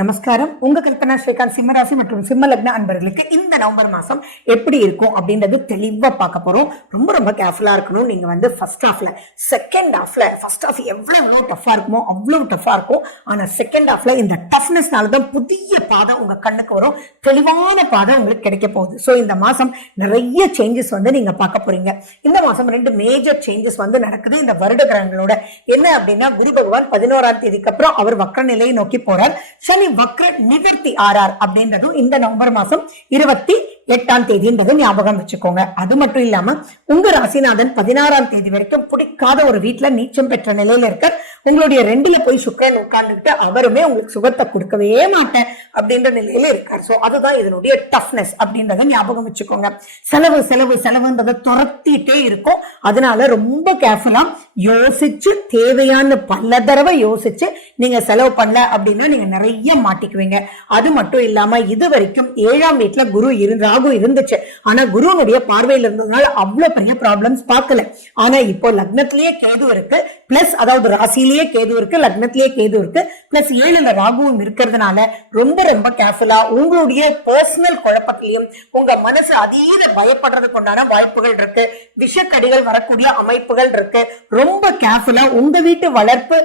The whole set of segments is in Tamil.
நமஸ்காரம். உங்க கல்பனா ஸ்ரீகாந்த் சிம்மராசி மற்றும் சிம்ம லக்ன அன்பர்களுக்கு இந்த நவம்பர் மாசம் எப்படி இருக்கும் அப்படின்றது தெளிவா பார்க்க போறோம். ரொம்ப ரொம்ப கேர்ஃபுல்லா இருக்கணும். நீங்க வந்து ஃபர்ஸ்ட் ஹாஃப்ல செகண்ட் ஹாஃப்ல ஃபர்ஸ்ட் ஹாஃப் எவ்வளவு டஃபா இருக்குமோ அவ்வளவு டஃபா இருக்கும். ஆனா செகண்ட் ஹாஃப்ல இந்த டஃப்னஸ்னாலதான் புதிய பாதை உங்க கண்ணுக்கு வரும். தெளிவான பாதை உங்களுக்கு கிடைக்க போகுது. ஸோ இந்த மாசம் நிறைய சேஞ்சஸ் வந்து நீங்க பார்க்க போறீங்க. இந்த மாசம் 2 மேஜர் சேஞ்சஸ் வந்து நடக்குது இந்த வருட கிரகங்களோட. என்ன அப்படின்னா, குரு பகவான் 11ஆம் தேதிக்கு அப்புறம் அவர் வக்ர நிலையை நோக்கி போறார். சனி வக்ர நிவர்த்தி ஆறார் அப்படின்றதும் இந்த நவம்பர் மாசம் 28ஆம் தேதின்றது ஞாபகம் வச்சுக்கோங்க. அது மட்டும் இல்லாம உங்க ராசிநாதன் 16ஆம் தேதி வரைக்கும் பிடிக்காத ஒரு வீட்டுல நீச்சம் பெற்ற நிலையில இருக்கார். உங்களுடைய 2ல போய் சுக்கிரன் உட்கார்ந்துகிட்டு அவருமே உங்களுக்கு சுகத்தை கொடுக்கவே மாட்டேன் அப்படின்ற நிலையில இருக்கார். சோ அதுதான் இதனுடைய டஃப்னஸ் அப்படின்றத ஞாபகம் வச்சுக்கோங்க. செலவு செலவு செலவுன்றதை துரத்திட்டே இருக்கும். அதனால ரொம்ப கேர்ஃபுல்லா யோசிச்சு தேவையான பல தடவை யோசிச்சு நீங்க செலவு பண்ணல அப்படின்னா நீங்க நிறைய மாட்டிக்குவீங்க. அது மட்டும் இல்லாம இது வரைக்கும் 7ஆம் வீட்டுல ராகு இருந்துச்சு. ஆனா குருனுடைய பார்வையில இருந்ததுனால அவ்வளவு பெரிய ப்ராப்ளம்ஸ் பார்க்கல. ஆனா இப்போ லக்னத்திலேயே கேது இருக்கு, பிளஸ் அதாவது ராசியிலேயே கேது இருக்கு, லக்னத்திலேயே கேது இருக்கு, பிளஸ் 7ல ராகுவும் இருக்கிறதுனால ரொம்ப ரொம்ப கேர்ஃபுல்லா உங்களுடைய பர்சனல் குழப்பத்திலையும் உங்க மனசு அதீத பயப்படுறதுக்கு உண்டான வாய்ப்புகள் இருக்கு. விஷக்கடிகள் வரக்கூடிய அமைப்புகள் இருக்கு. ரொம்ப கேர்ஃபுல்லா உங்க வீட்டு வளர்ப்பு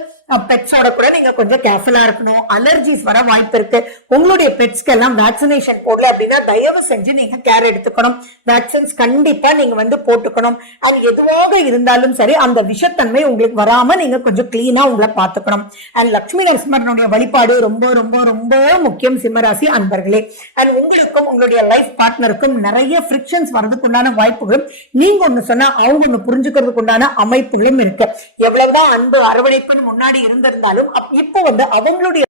பெட்ஸோட கூட நீங்க கொஞ்சம் கேர்ஃபுல்லா இருக்கணும். அலர்ஜிஸ் வர வாய்ப்பு இருக்கு. உங்களுடைய பெட்ஸ்க்கு எல்லாம் வேக்சினேஷன் போடல அப்படின்னா தயவு செஞ்சு நீங்க கேர் எடுத்துக்கணும். வேக்சின்ஸ் கண்டிப்பா நீங்க வந்து போட்டுக்கணும். அது எதுவாக இருந்தாலும் சரி அந்த விஷத்தன்மை உங்களுக்கு வராம நீங்க கொஞ்சம் கிளீனா உங்களை பாத்துக்கணும். அண்ட் லட்சுமி நரசிம்மரனுடைய வழிபாடு ரொம்ப ரொம்ப ரொம்ப முக்கியம் சிம்மராசி அன்பர்களே. அண்ட் உங்களுக்கும் உங்களுடைய லைஃப் பார்ட்னருக்கும் நிறைய ஃபிரிக்ஷன்ஸ் வரதுக்கு உண்டான வாய்ப்புகளும், நீங்க ஒண்ணு சொன்னா அவங்க ஒண்ணு புரிஞ்சுக்கிறதுக்கு உண்டான அமைப்புகளும் இருக்கு. எவ்வளவுதான் அன்பு அரவணைப்புன்னு முன்னாடி இருந்திருந்தாலும் இப்போ வந்து அவங்களுடைய